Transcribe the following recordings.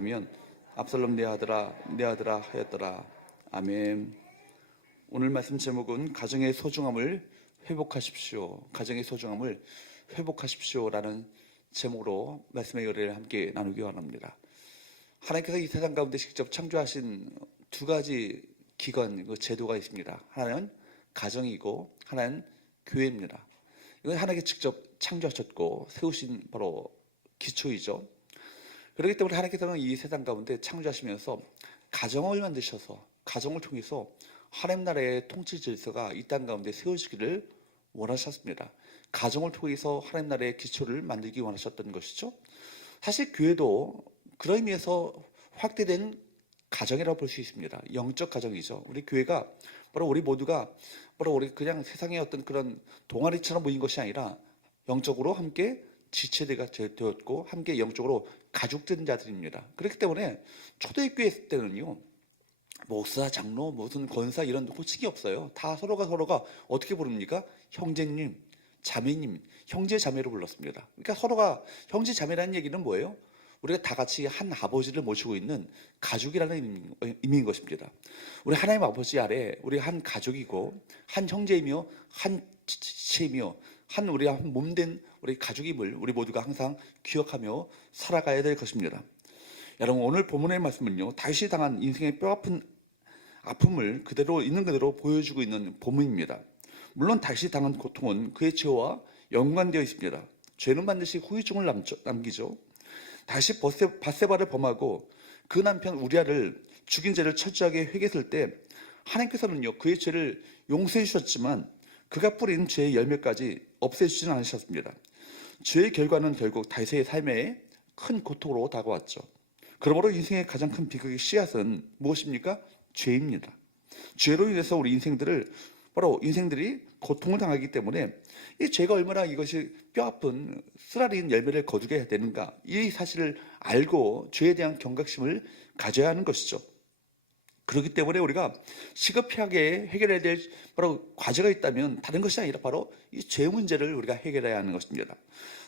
면 압살롬 내 아들아 하였더라. 아멘. 오늘 말씀 제목은 가정의 소중함을 회복하십시오. 가정의 소중함을 회복하십시오라는 제목으로 말씀의 의뢰를 함께 나누기 원합니다. 하나님께서 이 세상 가운데 직접 창조하신 두 가지 기관, 제도가 있습니다. 하나는 가정이고 하나는 교회입니다. 이건 하나님께 직접 창조하셨고 세우신 바로 기초이죠. 그렇기 때문에 하나님께서는 이 세상 가운데 창조하시면서 가정을 만드셔서 가정을 통해서 하나님 나라의 통치 질서가 이 땅 가운데 세워지기를 원하셨습니다. 가정을 통해서 하나님 나라의 기초를 만들기 원하셨던 것이죠. 사실 교회도 그런 의미에서 확대된 가정이라고 볼 수 있습니다. 영적 가정이죠. 우리 교회가 바로 우리 모두가 바로 우리 그냥 세상의 어떤 그런 동아리처럼 모인 것이 아니라 영적으로 함께 지체대가 되었고 함께 영적으로 가족된 자들입니다. 그렇기 때문에 초대교회 때는요, 목사, 장로, 무슨 권사 이런 호칭이 없어요. 다 서로가 어떻게 부릅니까? 형제님, 자매님, 형제 자매로 불렀습니다. 그러니까 서로가 형제 자매라는 얘기는 뭐예요? 우리가 다 같이 한 아버지를 모시고 있는 가족이라는 의미인 것입니다. 우리 하나님 아버지 아래 우리 한 가족이고 한 형제이며 한 지체이며 한 우리 한 몸된 우리 가족임을 우리 모두가 항상 기억하며 살아가야 될 것입니다. 여러분, 오늘 본문의 말씀은요, 다윗이 당한 인생의 뼈아픈 아픔을 그대로 있는 그대로 보여주고 있는 본문입니다. 물론 다윗이 당한 고통은 그의 죄와 연관되어 있습니다. 죄는 반드시 후유증을 남기죠. 다시 밧세바를 범하고 그 남편 우리아를 죽인 죄를 철저하게 회개했을 때 하나님께서는요, 그의 죄를 용서해 주셨지만 그가 뿌린 죄의 열매까지 없애주지는 않으셨습니다. 죄의 결과는 결국 다윗의 삶에 큰 고통으로 다가왔죠. 그러므로 인생의 가장 큰 비극의 씨앗은 무엇입니까? 죄입니다. 죄로 인해서 우리 인생들이 고통을 당하기 때문에 이 죄가 얼마나 이것이 뼈아픈 쓰라린 열매를 거두게 해야 되는가, 이 사실을 알고 죄에 대한 경각심을 가져야 하는 것이죠. 그렇기 때문에 우리가 시급하게 해결해야 될 바로 과제가 있다면 다른 것이 아니라 바로 이 죄 문제를 우리가 해결해야 하는 것입니다.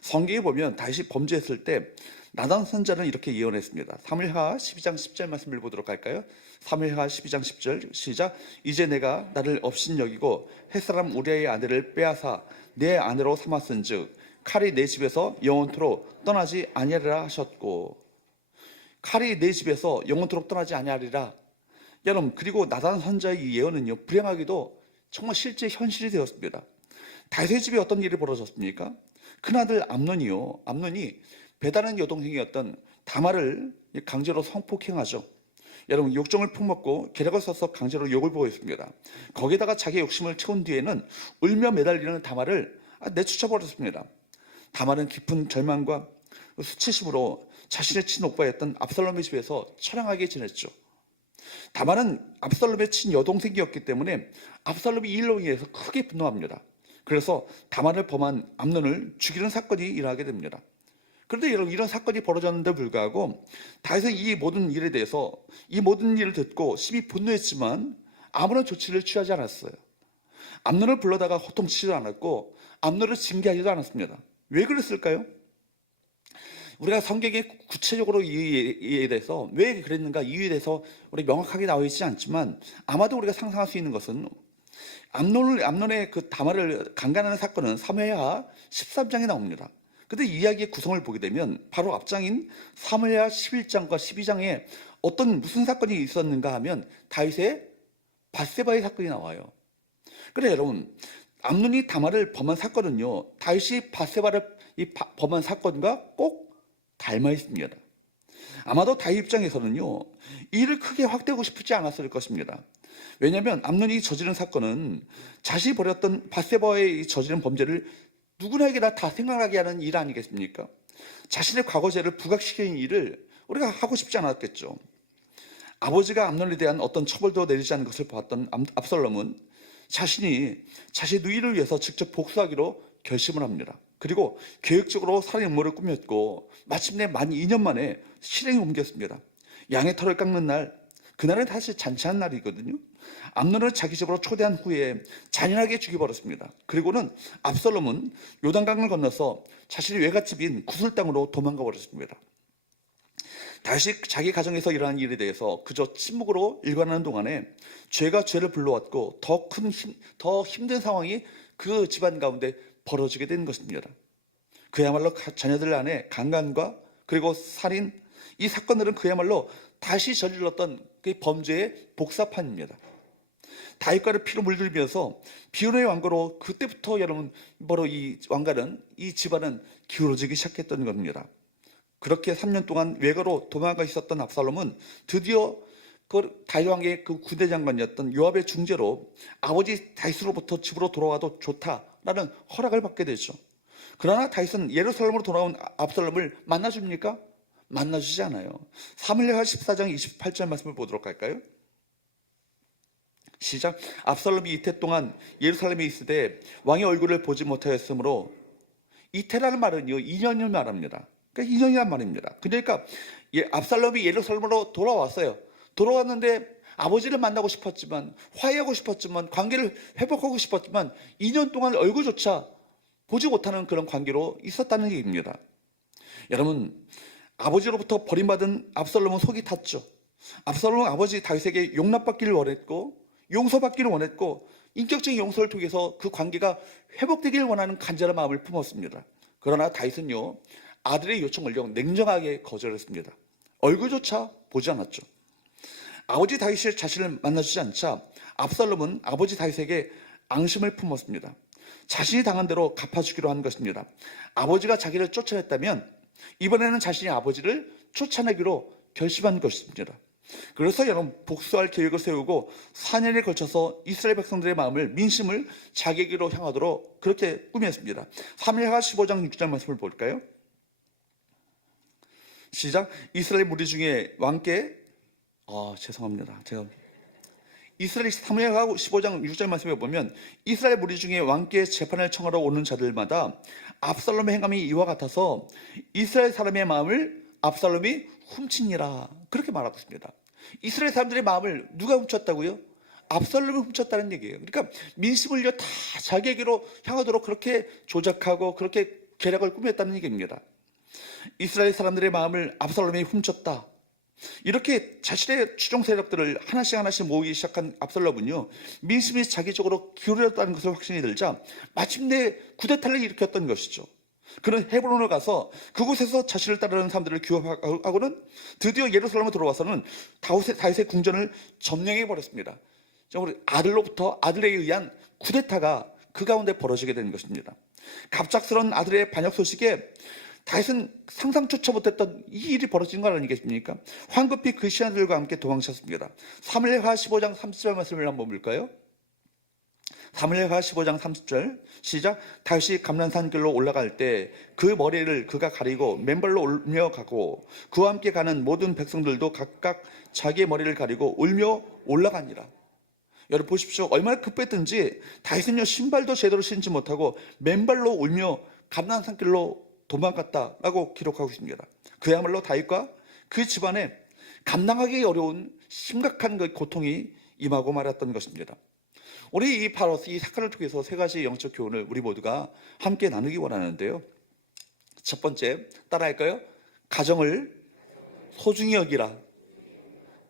성경에 보면 다윗이 범죄했을 때 나단 선지자는 이렇게 예언했습니다. 사무엘하 12장 10절 말씀을 보도록 할까요? 사무엘하 12장 10절 시작. 이제 내가 나를 업신여기고 햇사람 우리아의 아내를 빼앗아 내 아내로 삼았은즉 칼이 내 집에서 영원토록 떠나지 아니하리라 하셨고, 칼이 내 집에서 영원토록 떠나지 아니하리라. 여러분, 그리고 나단 선지자의 이 예언은요, 불행하게도 정말 실제 현실이 되었습니다. 다윗의 집에 어떤 일이 벌어졌습니까? 큰아들 암논이 베다는 여동생이었던 다말을 강제로 성폭행하죠. 여러분, 욕정을 품먹고 계략을 써서 강제로 욕을 보였습니다. 거기다가 자기 욕심을 채운 뒤에는 울며 매달리는 다말을 내쫓아버렸습니다. 다말은 깊은 절망과 수치심으로 자신의 친오빠였던 압살롬의 집에서 처량하게 지냈죠. 다말은 압살롬의 친여동생이었기 때문에 압살롬이 이 일로 인해서 크게 분노합니다. 그래서 다말을 범한 암논을 죽이는 사건이 일어나게 됩니다. 그런데 여러분, 이런 사건이 벌어졌는데 불구하고 다윗은 이 모든 일에 대해서 이 모든 일을 듣고 심히 분노했지만 아무런 조치를 취하지 않았어요. 암논을 불러다가 호통치지도 않았고 암논을 징계하지도 않았습니다. 왜 그랬을까요? 우리가 성경에 구체적으로 이에 대해서 왜 그랬는가, 이유에 대해서 우리 명확하게 나와 있지 않지만 아마도 우리가 상상할 수 있는 것은 암논의 그 다말을 강간하는 사건은 사무엘하 13장에 나옵니다. 근데 이야기의 구성을 보게 되면 바로 앞장인 사무엘하 11장과 12장에 무슨 사건이 있었는가 하면 다윗의 밧세바의 사건이 나와요. 그래, 여러분, 암논이 다말을 범한 사건은요, 다윗이 밧세바를 범한 사건과 꼭 닮아 있습니다. 아마도 다윗 입장에서는요, 이를 크게 확대하고 싶지 않았을 것입니다. 왜냐하면 암논이 저지른 사건은 자신이 벌였던 밧세바의 저지른 범죄를 누구나에게나 다 생각나게 하는 일 아니겠습니까? 자신의 과거죄를 부각시키는 일을 우리가 하고 싶지 않았겠죠. 아버지가 암논에 대한 어떤 처벌도 내리지 않는 것을 봤던 압살롬은 자신의 누이를 위해서 직접 복수하기로 결심을 합니다. 그리고 계획적으로 살인 음모를 꾸몄고 마침내 만 2년 만에 실행에 옮겼습니다. 양의 털을 깎는 날, 그날은 사실 잔치한 날이거든요. 암논을 자기 집으로 초대한 후에 잔인하게 죽여버렸습니다. 그리고는 압살롬은 요단강을 건너서 자신의 외갓집인 구슬 땅으로 도망가 버렸습니다. 다시 자기 가정에서 일어난 일에 대해서 그저 침묵으로 일관하는 동안에 죄가 죄를 불러왔고 더 힘든 상황이 그 집안 가운데 벌어지게 된 것입니다. 그야말로 자녀들 안에 강간과 그리고 살인, 이 사건들은 그야말로 다시 저질렀던 그 범죄의 복사판입니다. 다윗과를 피로 물들면서 비운의 왕가로 그때부터 여러분 바로 이 왕가는 이 집안은 기울어지기 시작했던 겁니다. 그렇게 3년 동안 외가로 도망가 있었던 압살롬은 드디어 그 다윗 왕의 그 군대 장관이었던 요압의 중재로 아버지 다윗으로부터 집으로 돌아와도 좋다라는 허락을 받게 되죠. 그러나 다윗은 예루살렘으로 돌아온 압살롬을 만나줍니까? 만나주지 않아요. 사무엘하 14장 28절 말씀을 보도록 할까요? 시작. 압살롬이 이태 동안 예루살렘에 있을 때 왕의 얼굴을 보지 못하였으므로, 이태라는 말은요 2년을 말합니다. 그러니까 2년이란 말입니다. 그러니까 압살롬이 예루살렘으로 돌아왔어요. 돌아왔는데 아버지를 만나고 싶었지만, 화해하고 싶었지만, 관계를 회복하고 싶었지만 2년 동안 얼굴조차 보지 못하는 그런 관계로 있었다는 얘기입니다. 여러분, 아버지로부터 버림받은 압살롬은 속이 탔죠. 압살롬은 아버지 다윗에게 용납받기를 원했고, 용서받기를 원했고, 인격적인 용서를 통해서 그 관계가 회복되기를 원하는 간절한 마음을 품었습니다. 그러나 다윗은요, 아들의 요청을요 냉정하게 거절했습니다. 얼굴조차 보지 않았죠. 아버지 다윗이 자신을 만나주지 않자 압살롬은 아버지 다윗에게 앙심을 품었습니다. 자신이 당한 대로 갚아주기로 한 것입니다. 아버지가 자기를 쫓아냈다면 이번에는 자신이 아버지를 쫓아내기로 결심한 것입니다. 그래서 여러분, 복수할 계획을 세우고 4년에 걸쳐서 이스라엘 백성들의 마음을, 민심을 자기에게로 향하도록 그렇게 꾸몄습니다. 사무엘하 15장 6절 말씀을 볼까요? 시작. 이스라엘 무리 중에 왕께 이스라엘 사무엘하 15장 6절 말씀에 보면 이스라엘 무리 중에 왕께 재판을 청하러 오는 자들마다 압살롬의 행함이 이와 같아서 이스라엘 사람의 마음을 압살롬이 훔치니라, 그렇게 말하고 있습니다. 이스라엘 사람들의 마음을 누가 훔쳤다고요? 압살롬이 훔쳤다는 얘기예요. 그러니까 민심을요 다 자기에게로 향하도록 그렇게 조작하고 그렇게 계략을 꾸몄다는 얘기입니다. 이스라엘 사람들의 마음을 압살롬이 훔쳤다. 이렇게 자신의 추종 세력들을 하나씩 모으기 시작한 압살롬은요, 민심이 자기 쪽으로 기울였다는 것을 확신이 들자 마침내 쿠데타를 일으켰던 것이죠. 그는 헤브론을 가서 그곳에서 자신을 따르는 사람들을 규합하고는 드디어 예루살렘에 들어와서는 다윗의 궁전을 점령해 버렸습니다. 우리 아들에 의한 쿠데타가 그 가운데 벌어지게 된 것입니다. 갑작스러운 아들의 반역 소식에 다윗은 상상조차 못했던 이 일이 벌어진 거 아니겠습니까? 황급히 그 신하들과 함께 도망쳤습니다. 사무엘하 15장 30절 말씀을 한번 볼까요? 사무엘하 15장 30절 시작. 다윗이 감난산 길로 올라갈 때 그 머리를 그가 가리고 맨발로 울며 가고 그와 함께 가는 모든 백성들도 각각 자기의 머리를 가리고 울며 올라가니라. 여러분 보십시오. 얼마나 급했든지 다윗은요 신발도 제대로 신지 못하고 맨발로 울며 감난산 길로 도망갔다라고 기록하고 있습니다. 그야말로 다윗과 그 집안에 감당하기 어려운 심각한 그 고통이 임하고 말았던 것입니다. 우리 이 사건을 통해서 세 가지 영적 교훈을 우리 모두가 함께 나누기 원하는데요. 첫 번째, 따라할까요? 가정을 소중히 여기라.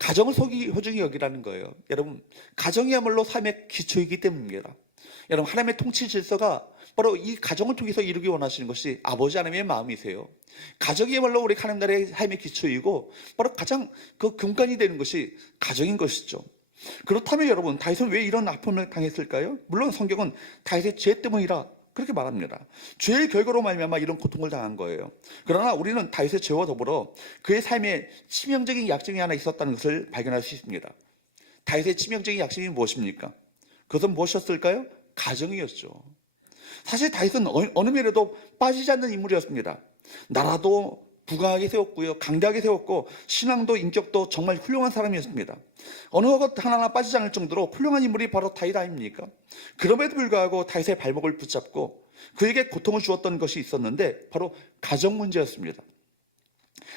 가정을 소중히 여기라는 거예요. 여러분, 가정이야말로 삶의 기초이기 때문입니다. 여러분, 하나님의 통치 질서가 바로 이 가정을 통해서 이루기 원하시는 것이 아버지 하나님의 마음이세요. 가정이야말로 우리 하나님 나라의 삶의 기초이고 바로 가장 그 근간이 되는 것이 가정인 것이죠. 그렇다면 여러분, 다윗은 왜 이런 아픔을 당했을까요? 물론 성경은 다윗의 죄 때문이라 그렇게 말합니다. 죄의 결과로 말미암아 이런 고통을 당한 거예요. 그러나 우리는 다윗의 죄와 더불어 그의 삶에 치명적인 약점이 하나 있었다는 것을 발견할 수 있습니다. 다윗의 치명적인 약점이 무엇입니까? 그것은 무엇이었을까요? 가정이었죠. 사실 다윗은 어느 면에도 빠지지 않는 인물이었습니다. 나라도 부강하게 세웠고요, 강대하게 세웠고 신앙도 인격도 정말 훌륭한 사람이었습니다. 어느 것 하나하나 빠지지 않을 정도로 훌륭한 인물이 바로 다윗 아닙니까? 그럼에도 불구하고 다윗의 발목을 붙잡고 그에게 고통을 주었던 것이 있었는데 바로 가정 문제였습니다.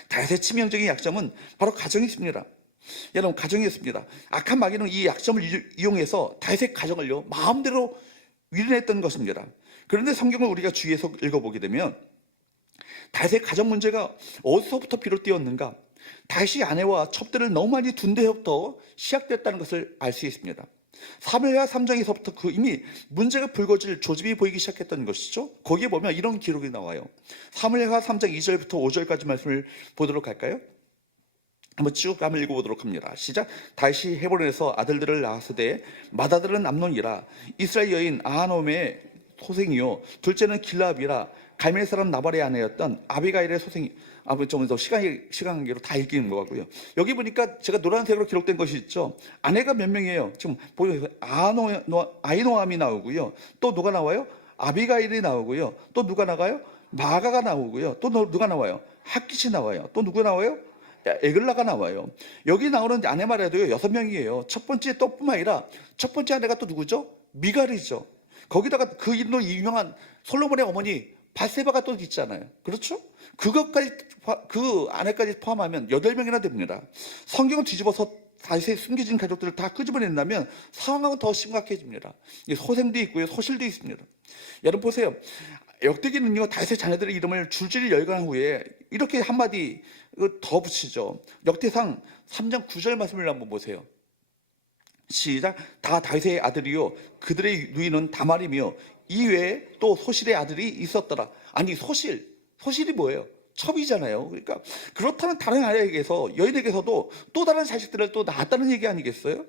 다윗의 치명적인 약점은 바로 가정이 있습니다. 여러분, 가정이었습니다. 악한 마귀는 이 약점을 이용해서 다윗의 가정을요 마음대로 위련했던 것입니다. 그런데 성경을 우리가 주의해서 읽어보게 되면 다윗의 가정 문제가 어디서부터 비롯되었는가? 다윗이 아내와 첩들을 너무 많이 둔 데부터 시작됐다는 것을 알 수 있습니다. 사무엘하 3장에서부터 이미 문제가 불거질 조짐이 보이기 시작했던 것이죠. 거기에 보면 이런 기록이 나와요. 사무엘하 3장 2절부터 5절까지 말씀을 보도록 할까요? 한번 쭉 한번 읽어보도록 합니다. 시작. 다윗이 헤브론에서 아들들을 낳았으되 맏아들은 암논이라 이스라엘 여인 아하노음의 소생이요 둘째는 길라압이라 갈멜 사람 나발의 아내였던 아비가일의 소생이. 좀 더 시간계로 다 읽기는 것 같고요. 여기 보니까 제가 노란색으로 기록된 것이 있죠. 아내가 몇 명이에요? 지금 보여요. 아이노암이 나오고요. 또 누가 나와요? 아비가일이 나오고요. 또 누가 나가요? 마가가 나오고요. 또 누가 나와요? 핫깃이 나와요. 또 누가 나와요? 에글라가 나와요. 여기 나오는 아내만 해도요 6명이에요. 첫 번째 또 뿐만 아니라 첫 번째 아내가 또 누구죠? 미갈이죠. 거기다가 그 일로 유명한 솔로몬의 어머니 바세바가 또 있잖아요. 그렇죠? 그것까지 그 아내까지 포함하면 8명이나 됩니다. 성경을 뒤집어서 다윗의 숨겨진 가족들을 다 끄집어낸다면 상황은 더 심각해집니다. 소생도 있고요, 소실도 있습니다. 여러분 보세요. 역대기는요 다윗의 자녀들의 이름을 줄줄이 열거한 후에 이렇게 한마디 더 붙이죠. 역대상 3장 9절 말씀을 한번 보세요. 시작. 다 다윗의 아들이요 그들의 누이는 다말이며 이외에 또 소실의 아들이 있었더라. 아니 소실이 뭐예요? 첩이잖아요. 그러니까 그렇다면 다른 아내에게서 여인에게서도 또 다른 자식들을 또 낳았다는 얘기 아니겠어요?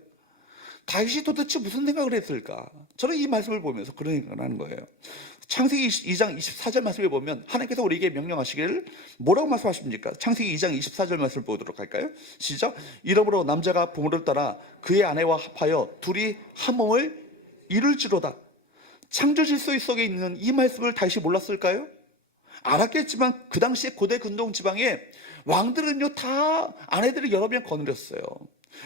다윗이 도대체 무슨 생각을 했을까? 저는 이 말씀을 보면서 그런 생각을 하는 거예요. 창세기 2장 24절 말씀을 보면 하나님께서 우리에게 명령하시기를 뭐라고 말씀하십니까? 창세기 2장 24절 말씀을 보도록 할까요? 시작. 이러므로 남자가 부모를 따라 그의 아내와 합하여 둘이 한 몸을 이룰지로다. 창조 질서 속에 있는 이 말씀을 다윗이 몰랐을까요? 알았겠지만 그 당시에 고대 근동 지방에 왕들은요 다 아내들을 여러 명 거느렸어요.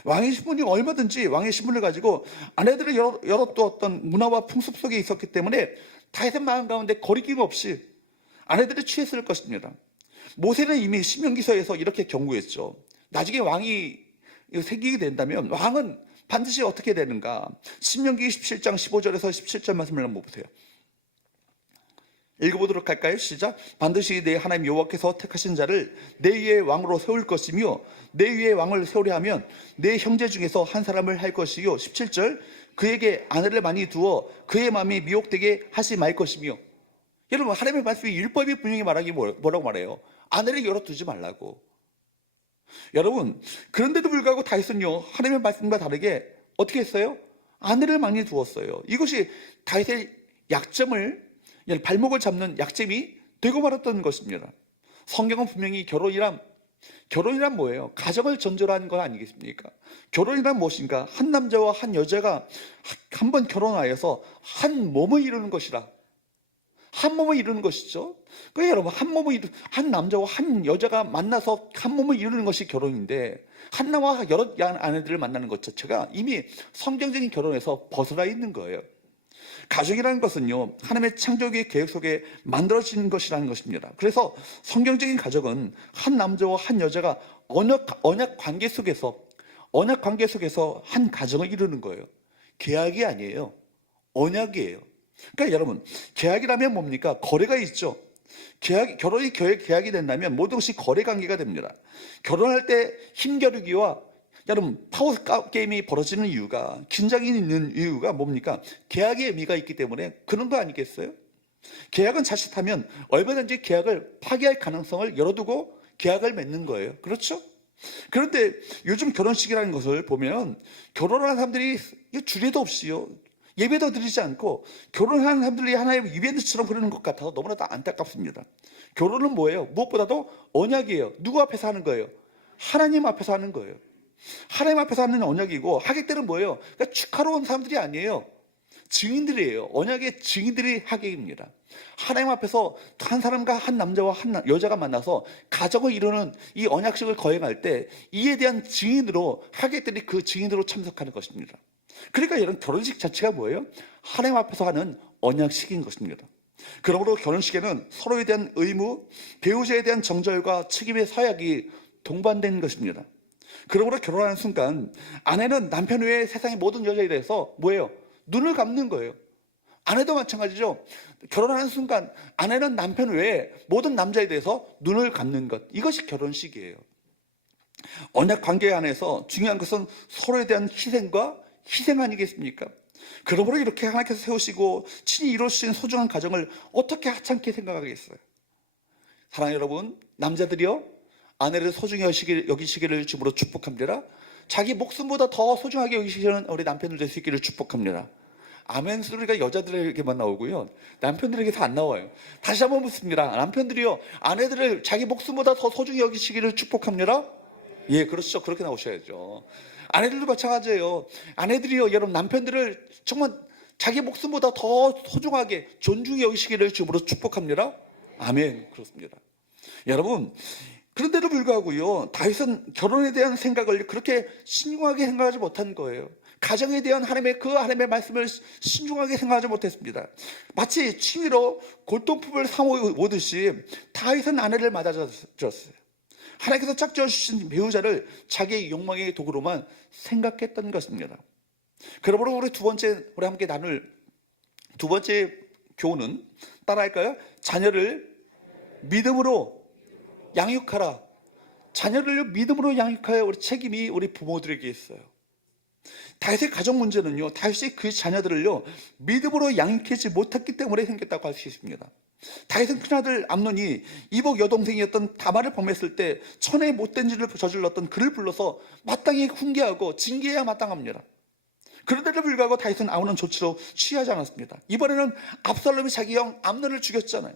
왕의 신분이 얼마든지 왕의 신분을 가지고 아내들을 열어두었던 문화와 풍습 속에 있었기 때문에 다윗의 마음 가운데 거리낌 없이 아내들을 취했을 것입니다. 모세는 이미 신명기서에서 이렇게 경고했죠. 나중에 왕이 생기게 된다면 왕은 반드시 어떻게 되는가? 신명기 17장 15절에서 17절 말씀을 한번 보세요. 읽어보도록 할까요? 시작. 반드시 내 하나님 여호와께서 택하신 자를 내 위에 왕으로 세울 것이며 내 위에 왕을 세우려 하면 내 형제 중에서 한 사람을 할 것이요. 17절. 그에게 아내를 많이 두어 그의 마음이 미혹되게 하지 말 것이며. 여러분 하나님의 말씀이 율법이 분명히 말하기 뭐라고 말해요? 아내를 열어두지 말라고. 여러분 그런데도 불구하고 다윗은요 하나님의 말씀과 다르게 어떻게 했어요? 아내를 많이 두었어요. 이것이 다윗의 약점을 발목을 잡는 약점이 되고 말았던 것입니다. 성경은 분명히 결혼이란 뭐예요? 가정을 전제로 하는 건 아니겠습니까? 결혼이란 무엇인가? 한 남자와 한 여자가 한 번 결혼하여서 한 몸을 이루는 것이라. 한 몸을 이루는 것이죠. 그러니까 여러분 한 남자와 한 여자가 만나서 한 몸을 이루는 것이 결혼인데 한나와 여러 아내들을 만나는 것 자체가 이미 성경적인 결혼에서 벗어나 있는 거예요. 가족이라는 것은요 하나님의 창조의 계획 속에 만들어진 것이라는 것입니다. 그래서 성경적인 가족은 한 남자와 한 여자가 언약 관계 속에서 한 가정을 이루는 거예요. 계약이 아니에요. 언약이에요. 그러니까 여러분 계약이라면 뭡니까? 거래가 있죠. 결혼이 계약이 된다면 모든 것이 거래 관계가 됩니다. 결혼할 때 힘겨루기와 여러분 파워 게임이 벌어지는 이유가 긴장이 있는 이유가 뭡니까? 계약의 의미가 있기 때문에 그런 거 아니겠어요? 계약은 자칫하면 얼마든지 계약을 파기할 가능성을 열어두고 계약을 맺는 거예요. 그렇죠? 그런데 요즘 결혼식이라는 것을 보면 결혼하는 사람들이 주례도 없이요 예배도 드리지 않고 결혼하는 사람들이 하나의 이벤트처럼 그러는 것 같아서 너무나도 안타깝습니다. 결혼은 뭐예요? 무엇보다도 언약이에요. 누구 앞에서 하는 거예요? 하나님 앞에서 하는 거예요. 하나님 앞에서 하는 언약이고 하객들은 뭐예요? 그러니까 축하로 온 사람들이 아니에요. 증인들이에요. 언약의 증인들이 하객입니다. 하나님 앞에서 한 사람과 한 남자와 한 여자가 만나서 가정을 이루는 이 언약식을 거행할 때 이에 대한 증인으로 하객들이 그 증인으로 참석하는 것입니다. 그러니까 이런 결혼식 자체가 뭐예요? 하나님 앞에서 하는 언약식인 것입니다. 그러므로 결혼식에는 서로에 대한 의무, 배우자에 대한 정절과 책임의 서약이 동반된 것입니다. 그러므로 결혼하는 순간 아내는 남편 외에 세상의 모든 여자에 대해서 뭐예요? 눈을 감는 거예요. 아내도 마찬가지죠. 결혼하는 순간 아내는 남편 외에 모든 남자에 대해서 눈을 감는 것. 이것이 결혼식이에요. 언약 관계 안에서 중요한 것은 서로에 대한 희생 아니겠습니까? 그러므로 이렇게 하나님께서 세우시고 친히 이루어주신 소중한 가정을 어떻게 하찮게 생각하겠어요? 사랑하는 여러분, 남자들이요, 아내를 소중히 여기시기를 주므로 축복합니다. 자기 목숨보다 더 소중하게 여기시는 우리 남편들 될 수 있기를 축복합니다. 아멘 소리가 여자들에게만 나오고요, 남편들에게서 안 나와요. 다시 한번 묻습니다. 남편들이요, 아내들을 자기 목숨보다 더 소중히 여기시기를 축복합니다. 예, 그렇죠. 그렇게 나오셔야죠. 아내들도 마찬가지예요. 아내들이요, 여러분 남편들을 정말 자기 목숨보다 더 소중하게 존중히 여기시기를 주므로 축복합니다. 아멘. 그렇습니다. 여러분, 그런데도 불구하고요, 다윗은 결혼에 대한 생각을 그렇게 신중하게 생각하지 못한 거예요. 가정에 대한 하나님의 말씀을 신중하게 생각하지 못했습니다. 마치 취미로 골동품을 사모으듯이 다윗은 아내를 맞아줬어요. 하나님께서 짝지어주신 배우자를 자기의 욕망의 도구로만 생각했던 것입니다. 그러므로 우리 함께 나눌 두 번째 교훈은 따라할까요? 자녀를 믿음으로 양육하라. 자녀를 믿음으로 양육하여 우리 책임이 우리 부모들에게 있어요. 다윗의 가정 문제는요, 다윗이 그 자녀들을요 믿음으로 양육하지 못했기 때문에 생겼다고 할 수 있습니다. 다윗은 큰아들 암논이 이복 여동생이었던 다말을 범했을 때 천의 못된 일을 저질렀던 그를 불러서 마땅히 훈계하고 징계해야 마땅합니다. 그런데도 불구하고 다윗은 아무런 조치도 취하지 않았습니다. 이번에는 압살롬이 자기 형 암논을 죽였잖아요.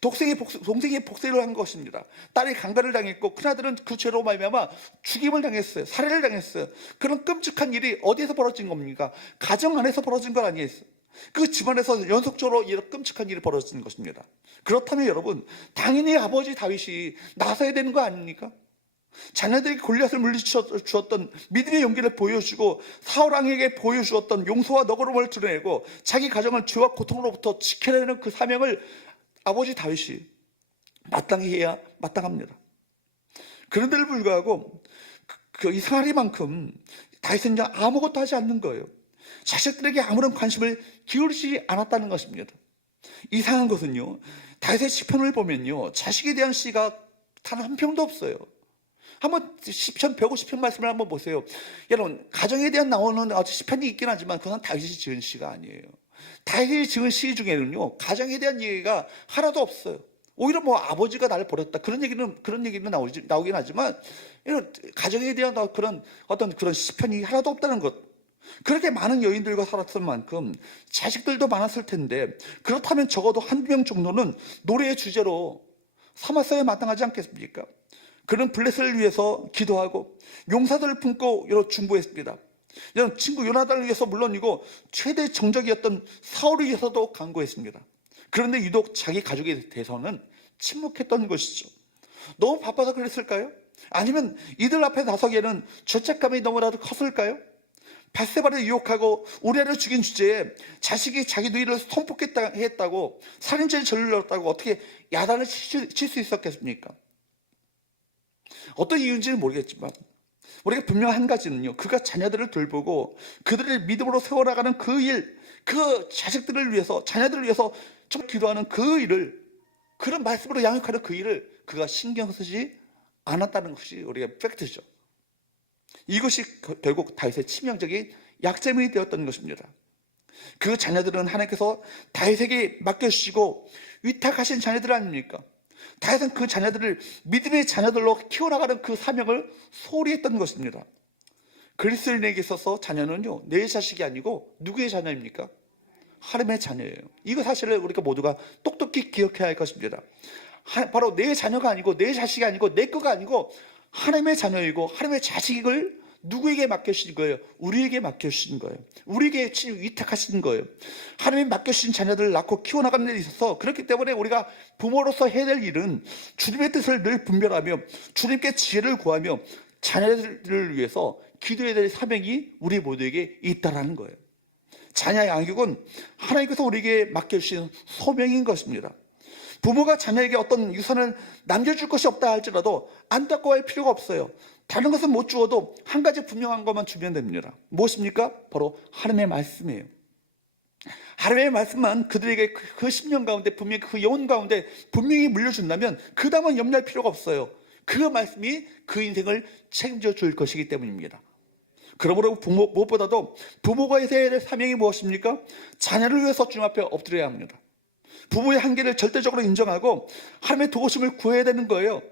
동생이 복수를 한 것입니다. 딸이 강간을 당했고 큰아들은 그 죄로 말미암아 죽임을 당했어요. 살해를 당했어요. 그런 끔찍한 일이 어디에서 벌어진 겁니까? 가정 안에서 벌어진 건 아니겠어요. 그 집안에서 연속적으로 이런 끔찍한 일이 벌어진 것입니다. 그렇다면 여러분, 당연히 아버지 다윗이 나서야 되는 거 아닙니까? 자녀들에게 골리앗을 물리주었던 믿음의 용기를 보여주고 사울 왕에게 보여주었던 용서와 너그러움을 드러내고 자기 가정을 죄와 고통으로부터 지켜내는 그 사명을 아버지 다윗이 마땅히 해야 마땅합니다. 그런데도 불구하고 이 상하리만큼 다윗은 아무것도 하지 않는 거예요. 자식들에게 아무런 관심을 기울이지 않았다는 것입니다. 이상한 것은요, 다윗의 시편을 보면요, 자식에 대한 시가 단 한 편도 없어요. 한번 시편 150편 말씀을 한번 보세요. 여러분, 가정에 대한 나오는 시편이 있긴 하지만 그건 다윗이 지은 시가 아니에요. 다윗이 지은 시 중에는요, 가정에 대한 얘기가 하나도 없어요. 오히려 아버지가 나를 버렸다 그런 얘기는 나오긴 하지만 이런 가정에 대한 그런 시편이 하나도 없다는 것. 그렇게 많은 여인들과 살았을 만큼 자식들도 많았을 텐데, 그렇다면 적어도 한두 명 정도는 노래의 주제로 삼았어야 마땅하지 않겠습니까? 그는 블레셋을 위해서 기도하고 용사들을 품고 중보했습니다. 친구 요나단을 위해서 물론이고 최대 정적이었던 사울을 위해서도 간구했습니다. 그런데 유독 자기 가족에 대해서는 침묵했던 것이죠. 너무 바빠서 그랬을까요? 아니면 이들 앞에 나서기에는 죄책감이 너무나도 컸을까요? 밧세바를 유혹하고 우리아를 죽인 주제에 자식이 자기 누이를 선폭했다고 살인죄를 저질렀다고 어떻게 야단을 칠 수 있었겠습니까? 어떤 이유인지는 모르겠지만 우리가 분명한 한 가지는요, 그가 자녀들을 돌보고 그들을 믿음으로 세워나가는 그 일, 그 자식들을 위해서, 자녀들을 위해서 좀 기도하는 그 일을, 그런 말씀으로 양육하는 그 일을 그가 신경 쓰지 않았다는 것이 우리가 팩트죠. 이것이 결국 다윗의 치명적인 약점이 되었던 것입니다. 그 자녀들은 하나님께서 다윗에게 맡겨주시고 위탁하신 자녀들 아닙니까? 다윗은 그 자녀들을 믿음의 자녀들로 키워나가는 그 사명을 소홀히 했던 것입니다. 그리스도인에게 있어서 자녀는요, 내 자식이 아니고 누구의 자녀입니까? 하나님의 자녀예요. 이거 사실을 우리가 모두가 똑똑히 기억해야 할 것입니다. 바로 내 자녀가 아니고 내 자식이 아니고 내 거가 아니고 하나님의 자녀이고 하나님의 자식을 누구에게 맡겨주신 거예요? 우리에게 맡겨주신 거예요. 우리에게 위탁하신 거예요. 하나님이 맡겨주신 자녀들을 낳고 키워나가는 데 있어서, 그렇기 때문에 우리가 부모로서 해야 될 일은 주님의 뜻을 늘 분별하며 주님께 지혜를 구하며 자녀들을 위해서 기도해야 될 사명이 우리 모두에게 있다는 거예요. 자녀 양육은 하나님께서 우리에게 맡겨주신 소명인 것입니다. 부모가 자녀에게 어떤 유산을 남겨줄 것이 없다 할지라도 안타까워할 필요가 없어요. 다른 것은 못 주어도 한 가지 분명한 것만 주면 됩니다. 무엇입니까? 바로 하나님의 말씀이에요. 하나님의 말씀만 그들에게 그 10년 가운데 분명히 그 영혼 가운데 분명히 물려준다면 그 다음은 염려할 필요가 없어요. 그 말씀이 그 인생을 책임져 줄 것이기 때문입니다. 그러므로 무엇보다도 부모가 해야 될 사명이 무엇입니까? 자녀를 위해서 주님 앞에 엎드려야 합니다. 부모의 한계를 절대적으로 인정하고 하나님의 도우심을 구해야 되는 거예요.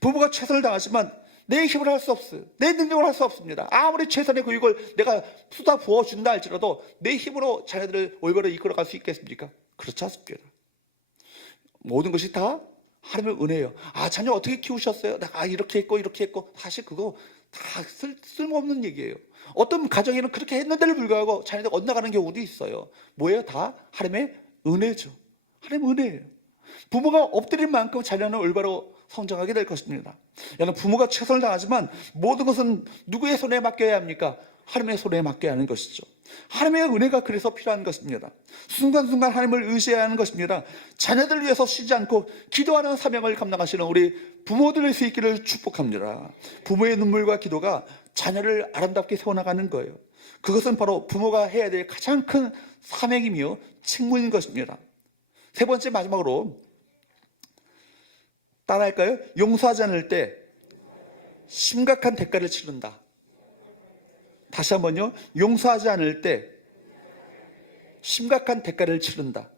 부모가 최선을 다하지만 내 힘으로 할 수 없어요. 내 능력으로 할 수 없습니다. 아무리 최선의 교육을 내가 쏟아 부어준다 할지라도 내 힘으로 자녀들을 올바로 이끌어갈 수 있겠습니까? 그렇지 않습니다. 모든 것이 다 하나님의 은혜예요. 자녀 어떻게 키우셨어요? 내가 이렇게 했고 이렇게 했고. 사실 그거 다 쓸모없는 얘기예요. 어떤 가정에는 그렇게 했는데도 불구하고 자녀들 엇나가는 경우도 있어요. 뭐예요? 다 하나님의 은혜죠. 하나님의 은혜예요. 부모가 엎드릴 만큼 자녀는 올바로 성장하게 될 것입니다. 여러분, 부모가 최선을 다하지만 모든 것은 누구의 손에 맡겨야 합니까? 하나님의 손에 맡겨야 하는 것이죠. 하나님의 은혜가 그래서 필요한 것입니다. 순간순간 하나님을 의지해야 하는 것입니다. 자녀들을 위해서 쉬지 않고 기도하는 사명을 감당하시는 우리 부모들의 수 있기를 축복합니다. 부모의 눈물과 기도가 자녀를 아름답게 세워나가는 거예요. 그것은 바로 부모가 해야 될 가장 큰 사명이며 책무인 것입니다. 세 번째, 마지막으로 따라할까요? 용서하지 않을 때 심각한 대가를 치른다. 다시 한번요. 용서하지 않을 때 심각한 대가를 치른다.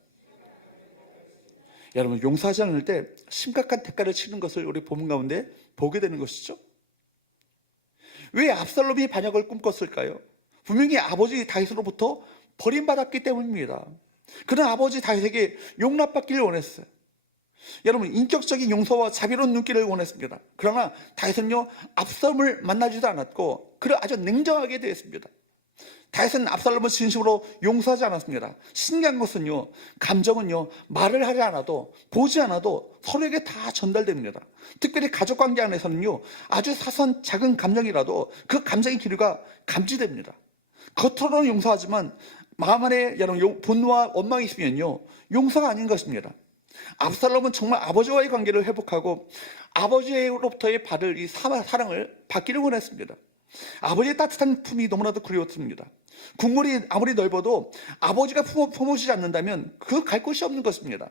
여러분, 용서하지 않을 때 심각한 대가를 치는 것을 우리 본문 가운데 보게 되는 것이죠. 왜 압살롬이 반역을 꿈꿨을까요? 분명히 아버지 다윗으로부터 버림받았기 때문입니다. 그는 아버지 다윗에게 용납받기를 원했어요. 여러분, 인격적인 용서와 자비로운 눈길을 원했습니다. 그러나 다윗은요, 압살롬을 만나지도 않았고 그를 아주 냉정하게 대했습니다. 다윗은 압살롬을 진심으로 용서하지 않았습니다. 신기한 것은요, 감정은요, 말을 하지 않아도 보지 않아도 서로에게 다 전달됩니다. 특별히 가족관계 안에서는요, 아주 사소한 작은 감정이라도 그 감정의 기류가 감지됩니다. 겉으로는 용서하지만 마음 안에 여러분 분노와 원망이 있으면요, 용서가 아닌 것입니다. 압살롬은 정말 아버지와의 관계를 회복하고 아버지로부터의 받을 이 사랑을 받기를 원했습니다. 아버지의 따뜻한 품이 너무나도 그리웠습니다. 국물이 아무리 넓어도 아버지가 품어주지 않는다면 그 갈 곳이 없는 것입니다.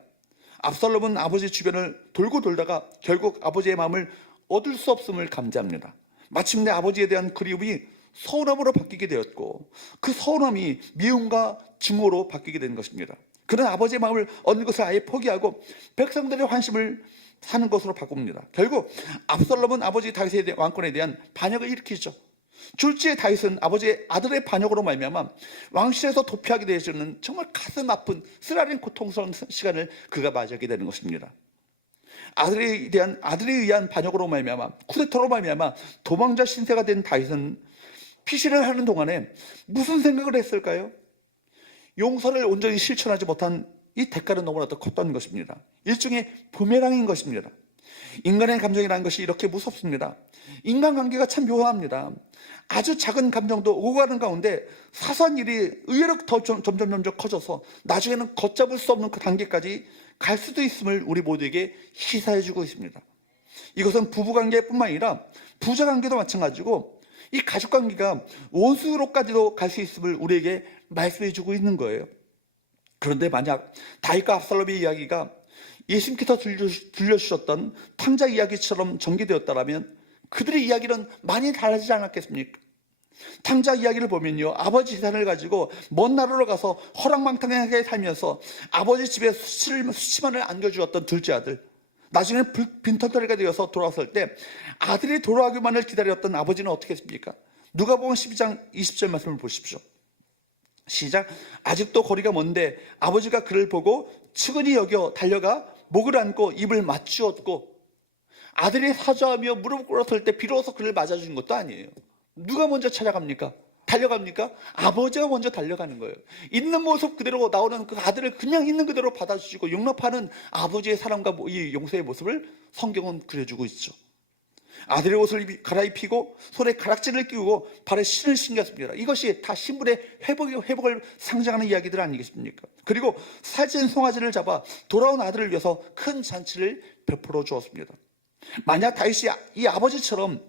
압살롬은 아버지 주변을 돌고 돌다가 결국 아버지의 마음을 얻을 수 없음을 감지합니다. 마침내 아버지에 대한 그리움이 서운함으로 바뀌게 되었고 그 서운함이 미움과 증오로 바뀌게 된 것입니다. 그는 아버지의 마음을 얻는 것을 아예 포기하고 백성들의 환심을 사는 것으로 바꿉니다. 결국 압살롬은 아버지 다윗의 왕권에 대한 반역을 일으키죠. 졸지에 다윗은 아버지의 아들의 반역으로 말미암아 왕실에서 도피하게 되어지는 정말 가슴 아픈 쓰라린 고통스러운 시간을 그가 맞이하게 되는 것입니다. 아들에 의한 반역으로 말미암아 쿠데타로 말미암아 도망자 신세가 된 다윗은 피신을 하는 동안에 무슨 생각을 했을까요? 용서를 온전히 실천하지 못한 이 대가는 너무나도 컸다는 것입니다. 일종의 부메랑인 것입니다. 인간의 감정이라는 것이 이렇게 무섭습니다. 인간관계가 참 묘합니다. 아주 작은 감정도 오고 가는 가운데 사소한 일이 의외로 더 점점 커져서 나중에는 걷잡을 수 없는 그 단계까지 갈 수도 있음을 우리 모두에게 시사해주고 있습니다. 이것은 부부관계뿐만 아니라 부자관계도 마찬가지고 이 가족관계가 원수로까지도 갈 수 있음을 우리에게 말씀해주고 있는 거예요. 그런데 만약 다윗과 압살롬의 이야기가 예수님께서 들려주셨던 탕자 이야기처럼 전개되었다면 그들의 이야기는 많이 달라지지 않았겠습니까? 탕자 이야기를 보면요, 아버지 재산을 가지고 먼 나라로 가서 허랑방탕하게 살면서 아버지 집에 수치만을 안겨주었던 둘째 아들, 나중에는 빈털터리가 되어서 돌아왔을 때 아들이 돌아오기만을 기다렸던 아버지는 어떻게 했습니까? 누가복음 12장 20절 말씀을 보십시오. 시작. 아직도 거리가 먼데 아버지가 그를 보고 측은히 여겨 달려가 목을 안고 입을 맞추었고, 아들이 사죄하며 무릎 꿇었을 때 비로소 그를 맞아준 것도 아니에요. 누가 먼저 찾아갑니까? 달려갑니까? 아버지가 먼저 달려가는 거예요. 있는 모습 그대로 나오는 그 아들을 그냥 있는 그대로 받아주시고 용납하는 아버지의 사랑과 이 용서의 모습을 성경은 그려주고 있죠. 아들의 옷을 갈아입히고 손에 가락지를 끼우고 발에 신을 신겼습니다. 이것이 다 신분의 회복을 상징하는 이야기들 아니겠습니까? 그리고 살찐 송아지를 잡아 돌아온 아들을 위해서 큰 잔치를 베풀어 주었습니다. 만약 다윗이 이 아버지처럼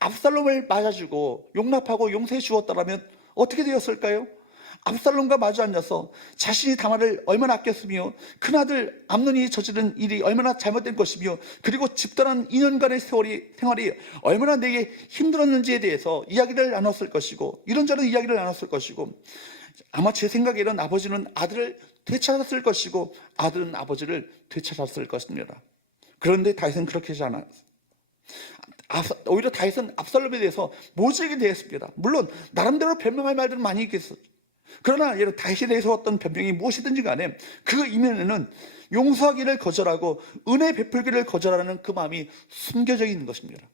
압살롬을 맞아주고 용납하고 용서해 주었다면 어떻게 되었을까요? 압살롬과 마주 앉아서 자신이 다말을 얼마나 아꼈으며 큰아들 암논이 저지른 일이 얼마나 잘못된 것이며 그리고 집단한 2년간의 생활이 얼마나 내게 힘들었는지에 대해서 이야기를 나눴을 것이고 이런저런 이야기를 나눴을 것이고 아마 제 생각에는 아버지는 아들을 되찾았을 것이고 아들은 아버지를 되찾았을 것입니다. 그런데 다윗은 그렇게 하지 않았어요. 오히려 다윗은 압살롬에 대해서 모질게 대했습니다. 물론 나름대로 변명할 말들은 많이 있겠어요. 그러나 다윗에 대해서 어떤 변명이 무엇이든지 간에 그 이면에는 용서하기를 거절하고 은혜 베풀기를 거절하는 그 마음이 숨겨져 있는 것입니다.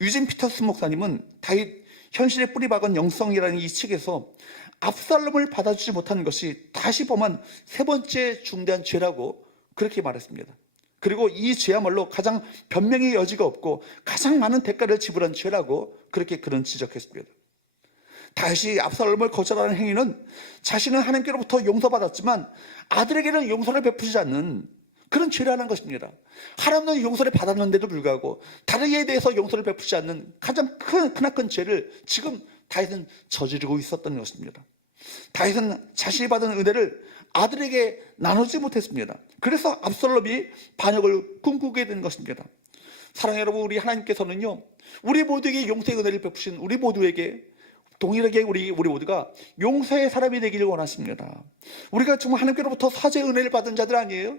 유진 피터스 목사님은 다윗 현실의 뿌리박은 영성이라는 이 책에서 압살롬을 받아주지 못한 것이 다시 범한 세 번째 중대한 죄라고 그렇게 말했습니다. 그리고 이 죄야말로 가장 변명의 여지가 없고 가장 많은 대가를 지불한 죄라고 그렇게 그는 지적했습니다. 다윗이 압살롬을 거절하는 행위는 자신은 하나님께로부터 용서받았지만 아들에게는 용서를 베푸지 않는 그런 죄라는 것입니다. 하나님은 용서를 받았는데도 불구하고 다른 이에 대해서 용서를 베푸지 않는 가장 크나큰 죄를 지금 다윗은 저지르고 있었던 것입니다. 다윗은 자신이 받은 은혜를 아들에게 나누지 못했습니다. 그래서 압살롬이 반역을 꿈꾸게 된 것입니다. 사랑하는 여러분, 우리 하나님께서는요, 우리 모두에게 용서의 은혜를 베푸신 우리 모두에게 동일하게 우리 모두가 용서의 사람이 되기를 원하십니다. 우리가 정말 하나님께로부터 사죄의 은혜를 받은 자들 아니에요?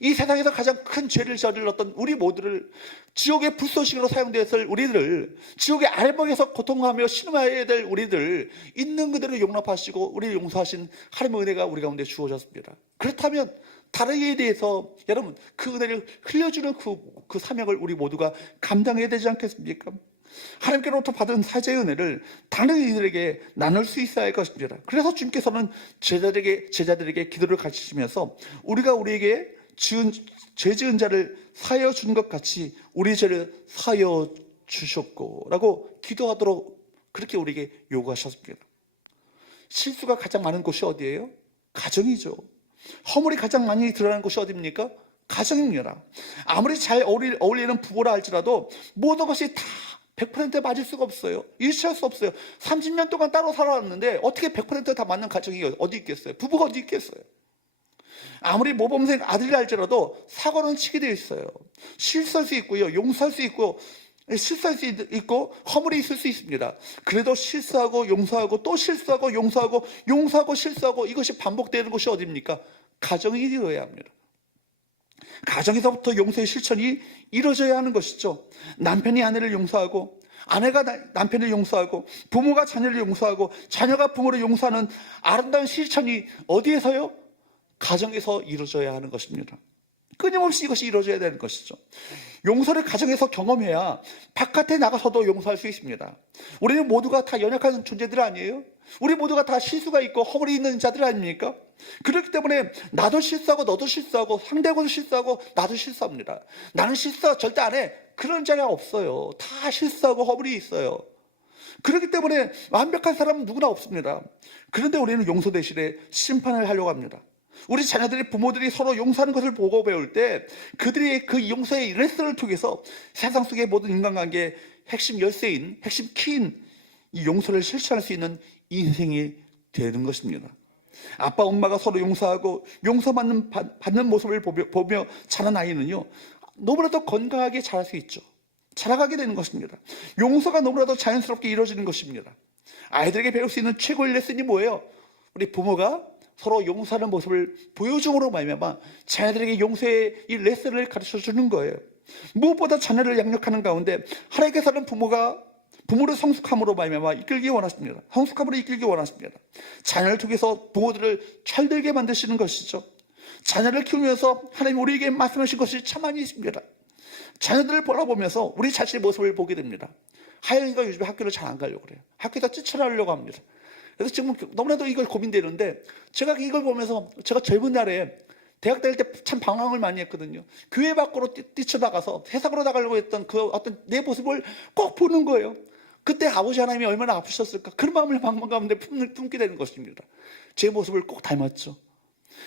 이 세상에서 가장 큰 죄를 저질렀던 우리 모두를, 지옥의 불쏘시개로 사용되었을 우리들을, 지옥의 알목에서 고통하며 신음해야 될 우리들 있는 그대로 용납하시고 우리를 용서하신 하나님의 은혜가 우리 가운데 주어졌습니다. 그렇다면 다른 이에 대해서 여러분 그 은혜를 흘려주는 그 사명을 우리 모두가 감당해야 되지 않겠습니까? 하나님께로부터 받은 사죄의 은혜를 다른 이들에게 나눌 수 있어야 할 것입니다. 그래서 주님께서는 제자들에게 기도를 가르치시면서 우리가 우리에게 죄 지은 자를 사하여 준 것 같이 우리 죄를 사하여 주셨고 라고 기도하도록 그렇게 우리에게 요구하셨습니다. 실수가 가장 많은 곳이 어디예요? 가정이죠. 허물이 가장 많이 드러나는 곳이 어디입니까? 가정입니다. 아무리 잘 어울리는 부부라 할지라도 모든 것이 다 100% 맞을 수가 없어요. 일치할 수 없어요. 30년 동안 따로 살아왔는데 어떻게 100% 다 맞는 가정이 어디 있겠어요? 부부가 어디 있겠어요? 아무리 모범생 아들이라 할지라도 사고는 치게 되어 있어요. 실수할 수 있고요, 용서할 수 있고, 실수할 수 있고 허물이 있을 수 있습니다. 그래도 실수하고 용서하고 또 실수하고 용서하고 실수하고 이것이 반복되는 곳이 어디입니까? 가정이 되어야 합니다. 가정에서부터 용서의 실천이 이루어져야 하는 것이죠. 남편이 아내를 용서하고 아내가 남편을 용서하고 부모가 자녀를 용서하고 자녀가 부모를 용서하는 아름다운 실천이 어디에서요? 가정에서 이루어져야 하는 것입니다. 끊임없이 이것이 이루어져야 되는 것이죠. 용서를 가정에서 경험해야 바깥에 나가서도 용서할 수 있습니다. 우리는 모두가 다 연약한 존재들 아니에요? 우리 모두가 다 실수가 있고 허물이 있는 자들 아닙니까? 그렇기 때문에 나도 실수하고 너도 실수하고 상대하고도 실수하고 나도 실수합니다. 나는 실수 절대 안 해. 그런 자가 없어요. 다 실수하고 허물이 있어요. 그렇기 때문에 완벽한 사람은 누구나 없습니다. 그런데 우리는 용서 대신에 심판을 하려고 합니다. 우리 자녀들이 부모들이 서로 용서하는 것을 보고 배울 때 그들이 그 용서의 레슨을 통해서 세상 속의 모든 인간관계의 핵심 열쇠인, 핵심 키인 이 용서를 실천할 수 있는 인생이 되는 것입니다. 아빠 엄마가 서로 용서하고 용서받는 모습을 보며 자란 아이는요, 너무나도 건강하게 자랄 수 있죠. 자라가게 되는 것입니다. 용서가 너무나도 자연스럽게 이루어지는 것입니다. 아이들에게 배울 수 있는 최고의 레슨이 뭐예요? 우리 부모가 서로 용서하는 모습을 보여줌으로 말미암아 자녀들에게 용서의 이 레슨을 가르쳐 주는 거예요. 무엇보다 자녀를 양육하는 가운데 하나님께서는 부모를 성숙함으로 말미암아 이끌기 원하십니다. 성숙함으로 이끌기 원하십니다. 자녀를 통해서 부모들을 철들게 만드시는 것이죠. 자녀를 키우면서 하나님 우리에게 말씀하신 것이 참 많이 있습니다. 자녀들을 바라보면서 우리 자신의 모습을 보게 됩니다. 하영이가 요즘에 학교를 잘 안 가려고 그래요. 학교에다 쫓아나려고 합니다. 그래서 지금 너무나도 이걸 고민되는데 제가 이걸 보면서 제가 젊은 날에 대학 다닐 때 참 방황을 많이 했거든요. 교회 밖으로 뛰쳐나가서 세상으로 나가려고 했던 그 어떤 내 모습을 꼭 보는 거예요. 그때 아버지 하나님이 얼마나 아프셨을까? 그런 마음을 방문 가운데 품게 되는 것입니다. 제 모습을 꼭 닮았죠.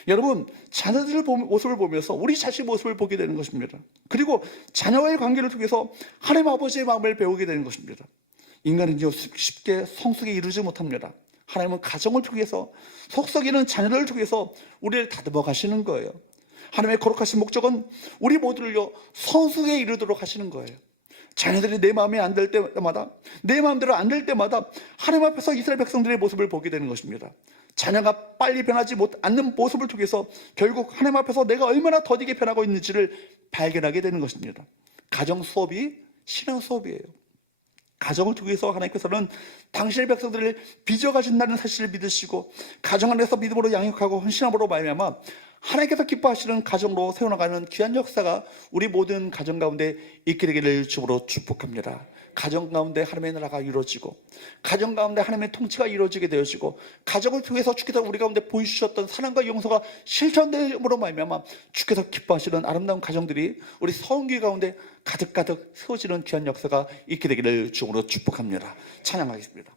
여러분, 자녀들의 모습을 보면서 우리 자신의 모습을 보게 되는 것입니다. 그리고 자녀와의 관계를 통해서 하나님 아버지의 마음을 배우게 되는 것입니다. 인간은요 쉽게 성숙에 이르지 못합니다. 하나님은 가정을 통해서 속썩이는 자녀를 통해서 우리를 다듬어 가시는 거예요. 하나님의 거룩하신 목적은 우리 모두를요 성숙에 이르도록 하시는 거예요. 자녀들이 내 마음에 안 될 때마다, 내 마음대로 안 될 때마다 하나님 앞에서 이스라엘 백성들의 모습을 보게 되는 것입니다. 자녀가 빨리 변하지 않는 모습을 통해서 결국 하나님 앞에서 내가 얼마나 더디게 변하고 있는지를 발견하게 되는 것입니다. 가정 수업이 신앙 수업이에요. 가정을 통해서 하나님께서는 당신의 백성들을 빚어가신다는 사실을 믿으시고 가정 안에서 믿음으로 양육하고 헌신함으로 말미암아 하나님께서 기뻐하시는 가정으로 세워나가는 귀한 역사가 우리 모든 가정 가운데 있게 되기를 주로 축복합니다. 가정 가운데 하나님의 나라가 이루어지고 가정 가운데 하나님의 통치가 이루어지게 되어지고 가정을 통해서 주께서 우리 가운데 보여주셨던 사랑과 용서가 실천됨으로 말미암아 주께서 기뻐하시는 아름다운 가정들이 우리 서원교회 가운데 가득가득 세워지는 귀한 역사가 있게 되기를 주로 축복합니다. 찬양하겠습니다.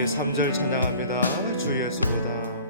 우리 3절 찬양합니다. 주 예수보다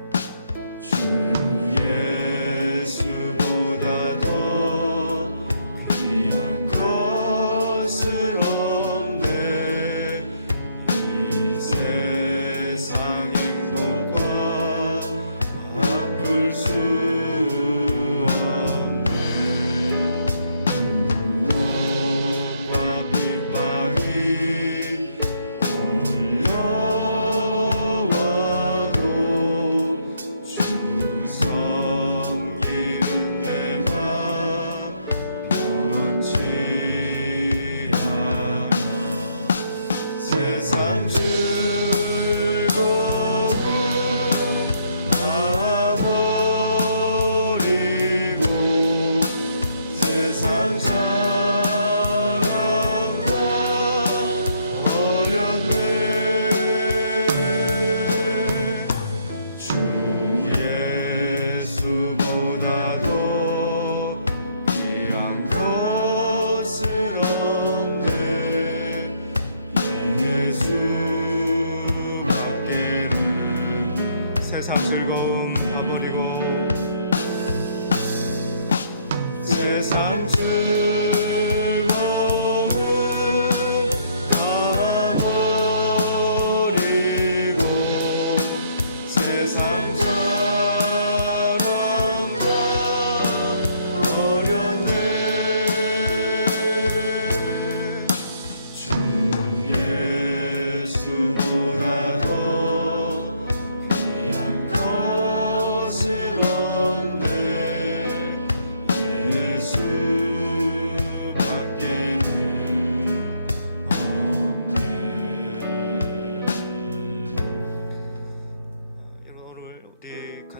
세상 즐거움 다 버리고 세상 즐거움 다 버리고 세상 사랑 다 버렸네. 주 예수보다 더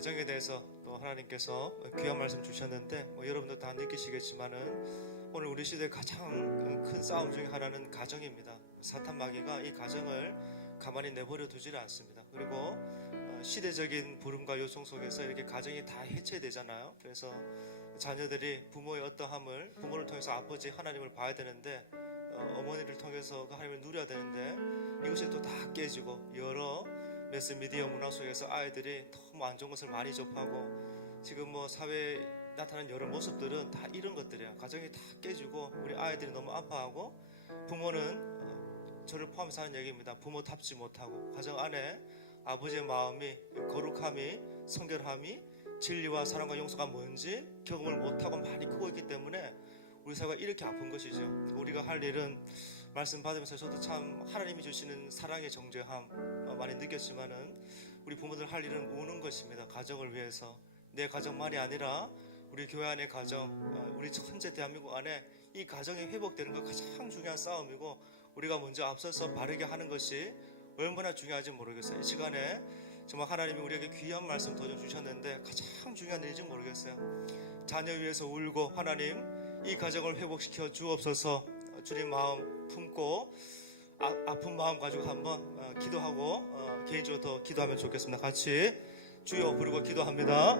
가정에 대해서 또 하나님께서 귀한 말씀 주셨는데 여러분도 다 느끼시겠지만은 오늘 우리 시대의 가장 큰 싸움 중에 하나는 가정입니다. 사탄 마귀가 이 가정을 가만히 내버려 두지를 않습니다. 그리고 시대적인 부름과 요청 속에서 이렇게 가정이 다 해체되잖아요. 그래서 자녀들이 부모의 어떠함을 부모를 통해서 아버지 하나님을 봐야 되는데 어머니를 통해서 그 하나님을 누려야 되는데 이것이 또 다 깨지고 여러 매스미디어 문화 속에서 아이들이 너무 안 좋은 것을 많이 접하고 지금 뭐 사회에 나타나는 여러 모습들은 다 이런 것들이에요. 가정이 다 깨지고 우리 아이들이 너무 아파하고 부모는 저를 포함해서 하는 얘기입니다. 부모답지 못하고 가정 안에 아버지의 마음이 거룩함이 성결함이 진리와 사랑과 용서가 뭔지 경험을 못하고 많이 크고 있기 때문에 우리 사회가 이렇게 아픈 것이죠. 우리가 할 일은 말씀 받으면서 저도 참 하나님이 주시는 사랑의 정죄함 많이 느꼈지만은 우리 부모들 할 일은 우는 것입니다. 가정을 위해서 내 가정만이 아니라 우리 교회 안의 가정, 우리 전체 대한민국 안에 이 가정이 회복되는 것 가장 중요한 싸움이고 우리가 먼저 앞서서 바르게 하는 것이 얼마나 중요한지 모르겠어요. 이 시간에 정말 하나님이 우리에게 귀한 말씀 도전 주셨는데 가장 중요한 일인지 모르겠어요. 자녀 위해서 울고 하나님 이 가정을 회복시켜 주옵소서 주님 마음 품고 아픈 마음 가지고 한번 기도하고 개인적으로 더 기도하면 좋겠습니다. 같이 주여 부르고 기도합니다.